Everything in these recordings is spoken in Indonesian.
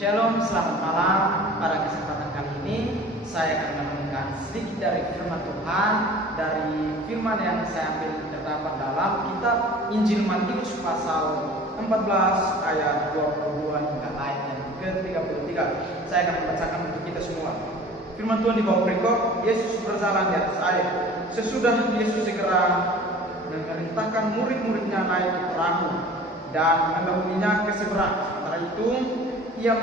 Shalom, selamat malam. Pada kesempatan kali ini saya akan menemukan sedikit dari firman Tuhan, dari firman yang saya ambil terdapat dalam kitab Injil Matius pasal 14 ayat 22 hingga ayat yang ke-33. Saya akan membacakan untuk kita semua. Firman Tuhan di bawah berikut, Yesus berjalan di atas air. Sesudah Yesus segera memerintahkan murid-muridnya naik ke perahu dan mendahulinya ke seberang. Setelah itu ia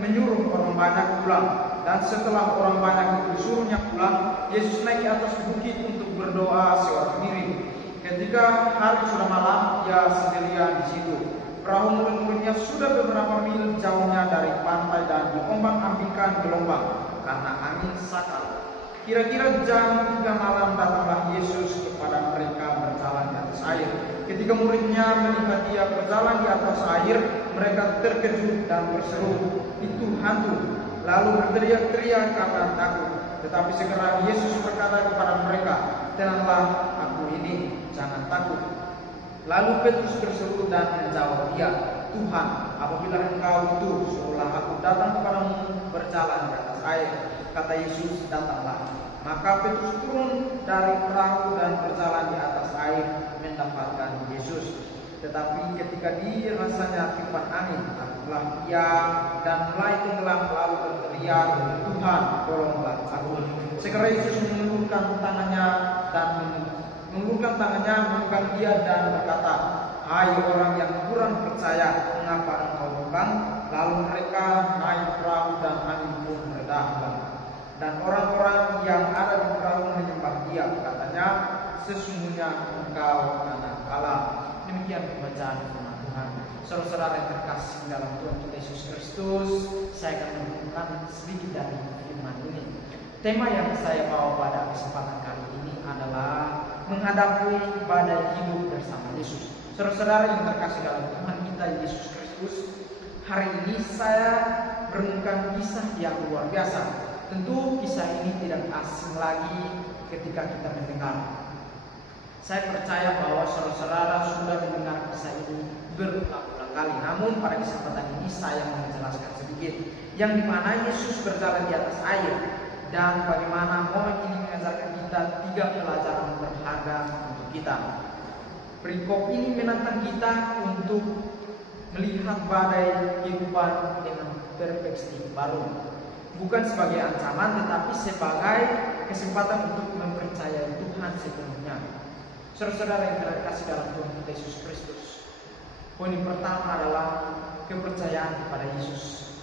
menyuruh orang banyak pulang, dan setelah orang banyak itu disuruhnya pulang, Yesus naik ke atas bukit untuk berdoa seorang diri. Ketika hari sudah malam, ia sendirian di situ. Perahu murid-muridnya sudah beberapa mil jauhnya dari pantai dan diombang-ambingkan gelombang karena angin sakal. Kira-kira jam 3 malam datanglah Yesus kepada mereka berjalan di atas air. Ketika muridnya melihat dia berjalan di atas air, mereka terkejut dan berseru, "Itu hantu!" Lalu berteriak-teriak karena takut. Tetapi segera Yesus berkata kepada mereka, "Tenanglah, aku ini, jangan takut." Lalu Petrus berseru dan menjawab dia, "Tuhan, apabila Engkau itu, suruhlah aku datang kepadamu berjalan di atas air." Kata Yesus, "Datanglah." Maka Petrus turun dari perahu dan berjalan di atas air mendapatkan Yesus. Tetapi ketika dirasanya tiupan angin, takutlah ia dan mulai tenggelam, lalu berteriak, "Tuhan, tolonglah aku." Segera Yesus mengulurkan tangannya memegang dia dan berkata, "Hai orang yang kurang percaya, mengapa engkau bimbang?" Lalu mereka naik perahu dan angin pun mereda. Dan orang-orang yang ada di perahu menyembah dia, katanya, "Sesungguhnya engkau anak Allah." Demikian pembacaan firman Tuhan. Saudara-saudara yang terkasih dalam Tuhan kita Yesus Kristus, saya akan menemukan sedikit dari firman ini. Tema yang saya bawa pada kesempatan kali ini adalah menghadapi badai hidup bersama Yesus. Saudara-saudara yang terkasih dalam Tuhan kita Yesus Kristus, hari ini saya merenungkan kisah yang luar biasa. Tentu kisah ini tidak asing lagi ketika kita mendengar. Saya percaya bahwa saudara-saudara sudah mendengar kisah ini berulang-ulang kali. Namun pada kesempatan ini saya mau menjelaskan sedikit, yang dimana Yesus berjalan di atas air, dan bagaimana momen ini mengajarkan kita 3 pelajaran berharga untuk kita. Perikop ini menantang kita untuk melihat badai kehidupan dengan perspektif baru. Bukan sebagai ancaman, tetapi sebagai kesempatan untuk mempercayai Tuhan sepenuhnya. Saudara-saudara yang terkasih dalam Tuhan kita Yesus Kristus, poin yang pertama adalah kepercayaan kepada Yesus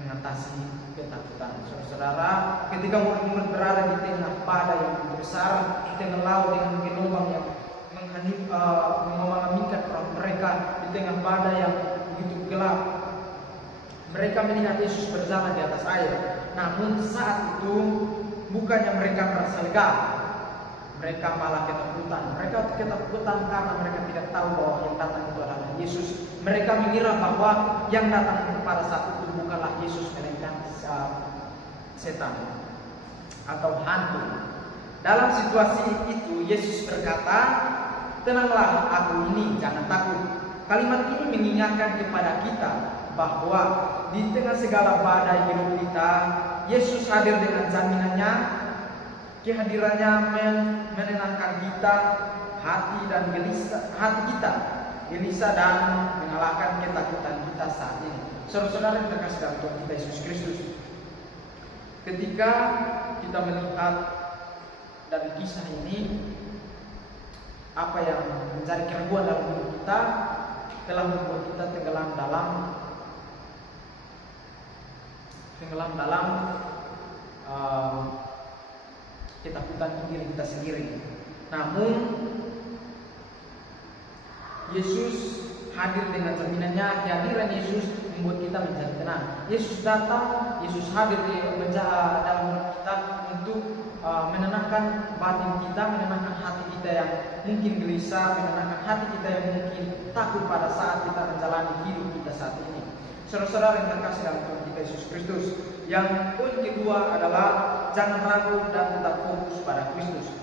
mengatasi ketakutan. Saudara-saudara, ketika murid-murid berada di tengah badai yang besar, di tengah laut dengan gelombang yang mengaminkan perahu mereka, di tengah badai yang begitu gelap, mereka melihat Yesus berjalan di atas air. Namun saat itu bukannya mereka merasa lega, mereka malah ketakutan. Mereka ketakutan karena mereka tidak tahu bahwa yang datang itu adalah Yesus. Mereka mengira bahwa yang datang pada saat itu bukanlah Yesus, melainkan setan atau hantu. Dalam situasi itu Yesus berkata, "Tenanglah, aku ini, jangan takut." Kalimat ini mengingatkan kepada kita bahwa di tengah segala badai hidup kita, Yesus hadir dengan jaminannya. Kehadirannya menenangkan kita, hati kita gelisah dan mengalahkan ketakutan kita saat ini. Saudara-saudara yang terkasih dalam Tuhan kita Yesus Kristus, ketika kita melihat dari kisah ini, apa yang menjadi keraguan dalam hidup kita telah membuat kita tenggelam dalam ketakutan diri kita sendiri. Namun Yesus hadir dengan jaminannya. Kehadiran Yesus membuat kita menjadi tenang. Yesus datang, Yesus hadir dalam hidup kita untuk menenangkan batin kita, menenangkan hati kita yang mungkin gelisah, menenangkan hati kita yang mungkin takut pada saat kita menjalani hidup kita saat ini. Saudara-saudara yang terkasih dalam Tuhan kita Yesus Kristus, yang poin kedua adalah jangan ragu dan tetap fokus pada Kristus.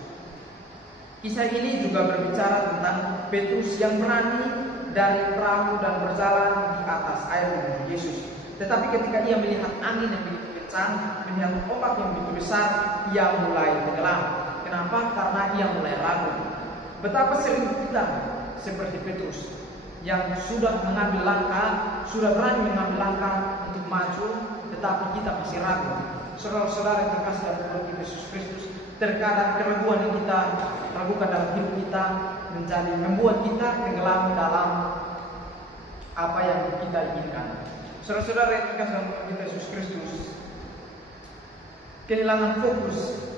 Kisah ini juga berbicara tentang Petrus yang berani dari perahu dan berjalan di atas air dengan Yesus. Tetapi ketika ia melihat angin yang begitu kencang, melihat ombak yang begitu besar, ia mulai tenggelam. Kenapa? Karena ia mulai ragu. Betapa sering kita seperti Petrus yang sudah mengambil langkah, sudah berani mengambil langkah untuk maju, tetapi kita masih ragu. Saudara-saudara yang terkasih dalam Tuhan Yesus Kristus, terkadang keraguan yang kita ragukan dalam hidup kita membuat kita tenggelam dalam apa yang kita inginkan. Saudara-saudara yang terkasih dalam Tuhan Yesus Kristus, kehilangan fokus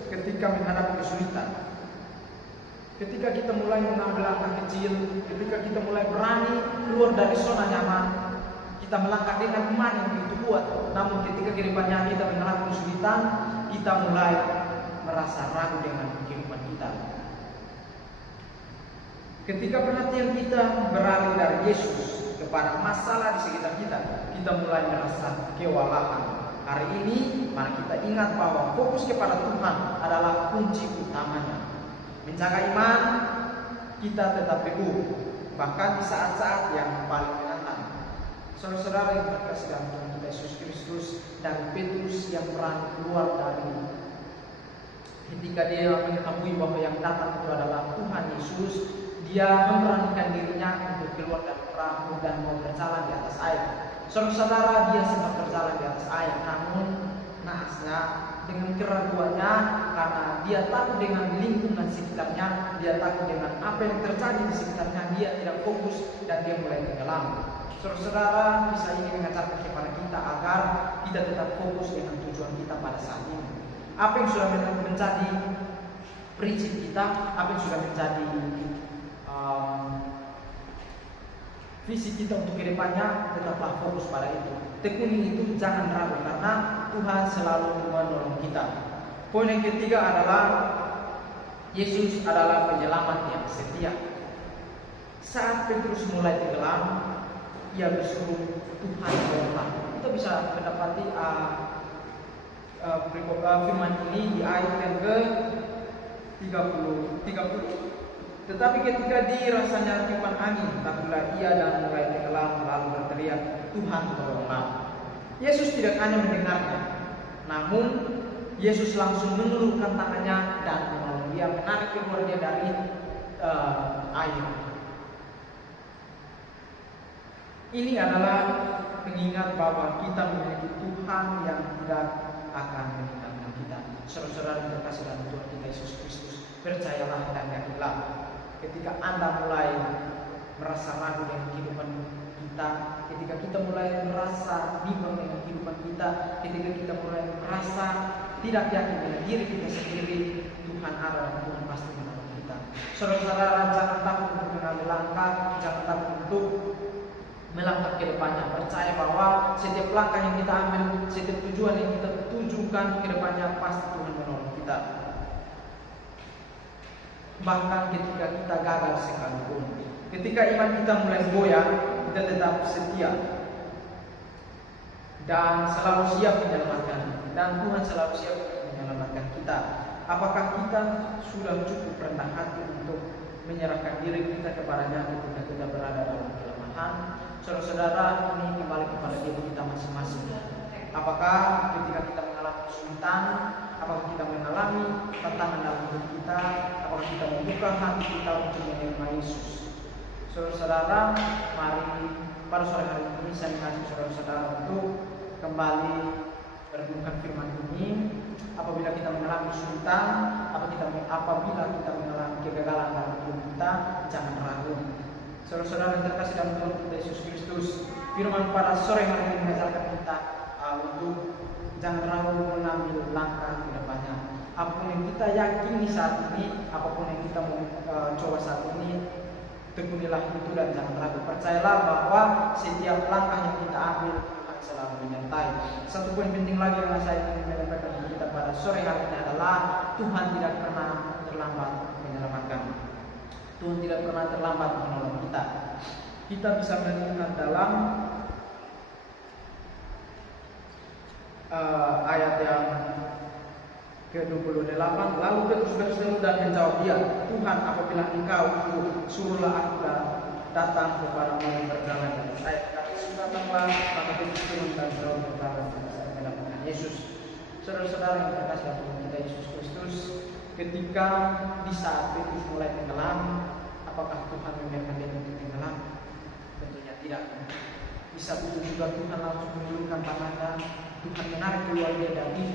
ketika menghadapi kesulitan. Ketika kita mulai mengambil langkah kecil, ketika kita mulai berani keluar dari zona nyaman, kita melangkah dengan iman yang begitu kuat. Namun ketika kedepannya kita mengalami kesulitan, kita mulai merasa ragu dengan kehidupan kita. Ketika perhatian kita beralih dari Yesus kepada masalah di sekitar kita, kita mulai merasa kewalahan. Hari ini, mari kita ingat bahwa fokus kepada Tuhan adalah kunci utamanya. Menjaga iman, kita tetap teguh, bahkan di saat-saat yang paling menantang. Saudara-saudara yang terkasih dalam Tuhan kita Yesus Kristus, dan Petrus yang berani keluar dari ketika dia mengetahui bahwa yang datang itu adalah Tuhan Yesus, dia memberanikan dirinya untuk keluar dari perahu dan mau berjalan di atas air. Saudara-saudara, dia sempat berjalan di atas air, namun naasnya dengan keraguannya, karena dia takut dengan lingkungan sekitarnya, dia takut dengan apa yang terjadi di sekitarnya, dia tidak fokus dan dia mulai tenggelam. Saudara-saudara, bisa ini mengajarkan kepada kita agar kita tetap fokus dengan tujuan kita pada saat ini. Apa yang sudah menjadi prinsip kita, apa yang sudah menjadi visi kita untuk kedepannya, tetaplah fokus pada itu. Tekuni itu, jangan ragu, karena Tuhan selalu menolong kita. Poin yang ketiga adalah Yesus adalah penyelamat yang setia. Saat Petrus mulai tenggelam, ia berseru, Tuhan tolonglah. Kita bisa mendapati firman ini di ayat yang ke 30. Tetapi ketika dirasanya tiupan angin, takutlah ia dan mulai tenggelam, lalu berteriak, Tuhan tolonglah. Yesus tidak hanya mendengarnya, namun Yesus langsung menulurkan tangannya dan menolong dia, menarik keluar dia dari air. Ini adalah pengingat bahwa kita memiliki Tuhan yang tidak akan meninggalkan kita. Saudara-saudara yang terkasih dalam Tuhan kita Yesus Kristus, percayalah dan yakinlah. Ketika Anda mulai merasa ragu dengan kehidupan kita, ketika kita mulai merasa bimbang dengan kehidupan kita, ketika kita mulai merasa tidak yakin dengan diri kita sendiri, Tuhan ada dan Tuhan pasti menolong kita. Saudara-saudara, jangan takut untuk mengambil langkah, jangan takut untuk melangkah ke depannya. Percaya bahwa setiap langkah yang kita ambil, setiap tujuan yang kita tujukan ke depannya, pasti Tuhan menolong kita. Bahkan ketika kita gagal sekalipun, ketika iman kita mulai goyah, kita tetap setia dan selalu siap menyelamatkan, dan Tuhan selalu siap menyelamatkan kita. Apakah kita sudah cukup rendah hati untuk menyerahkan diri kita kepadanya ketika kita berada dalam kelemahan? Saudara-saudara, ini kembali kepada diri kita masing-masing. Apakah ketika kita mengalami kesulitan, apakah kita mengalami tantangan dalam hidup kita, apakah kita membuka hati kita untuk menerima Yesus? Saudara-saudara, mari pada sore hari ini saya mengajak saudara-saudara untuk kembali merenungkan firman ini. Apabila kita mengalami kesulitan, apabila kita mengalami kegagalan dalam hidup kita, jangan ragu. Saudara-saudara yang terkasih dalam Tuhan kita Yesus Kristus, firman pada sore hari ini mengajarkan kita untuk jangan ragu mengambil langkah ke depannya. Apapun yang kita yakini saat ini, apapun yang kita mau coba saat ini, tekunilah itu dan jangan ragu. Percayalah bahwa setiap langkah yang kita ambil, Tuhan selalu menyertai. Satu poin penting lagi yang saya ingin menyampaikan kepada kita pada sore hari ini adalah Tuhan tidak pernah terlambat menyelamatkan. Tuhan tidak pernah terlambat menolong kita. Kita bisa melihat dalam ayat yang ke-28, lalu Petrus berseru dan menjawab dia, Tuhan, apabila Engkau itu, suruhlah aku datang kepadamu berjalan. Saya datanglah maka Kristus turun dan selalu berkata mendapatkan Yesus. Saudara-saudara yang terkasih dalam kita Yesus Kristus, ketika di saat Petrus mulai tenggelam, apakah Tuhan membiarkan dia untuk tenggelam? Tentunya tidak. Di saat itu juga Tuhan langsung menurunkan tangannya, Tuhan menarik keluar dia dari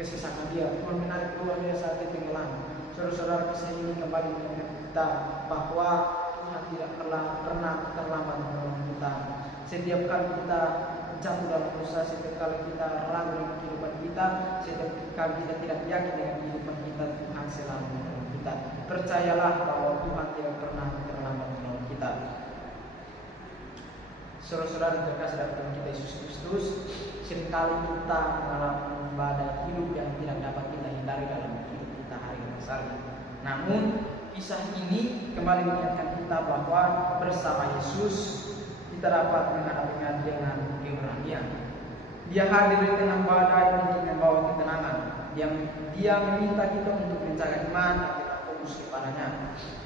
kesesakan dia. Tuhan menarik keluar dia saat dia tenggelam. Saudara-saudara, kisah ini kembali mengingatkan kita bahwa Tuhan tidak pernah terlambat menolong kita. Setiap kali kita jatuh dalam dosa, setiap kali kita ragu dengan kehidupan kita, setiap kali kita tidak yakin dengan kehidupan kita, Tuhan selalu menolong kita. Percayalah bahwa Tuhan tidak pernah terlambat menolong kita. Saudara-saudara yang terkasih dalam kita Yesus Kristus, seringkali kita mengalami badai hidup yang tidak dapat kita hindari dalam hidup kita hari-hari. Namun kisah ini kembali mengingatkan kita bahwa bersama Yesus kita dapat menghadapinya dengan keberanian. Dia hadir di tengah badai untuk membawa ketenangan. Dia meminta kita untuk menjaga iman dan kita fokus kepadanya.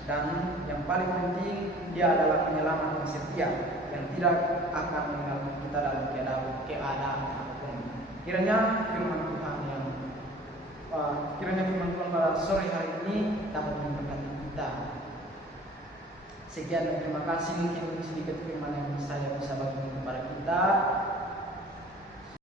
Dan yang paling penting, dia adalah penyelamat yang setia yang tidak akan meninggalkan kita dalam keadaan apapun. Kiranya firman Tuhan pada sore hari ini dapat memberkati kita. Sekian dan terima kasih, mungkin sedikit firman yang saya bisa bagi kepada kita.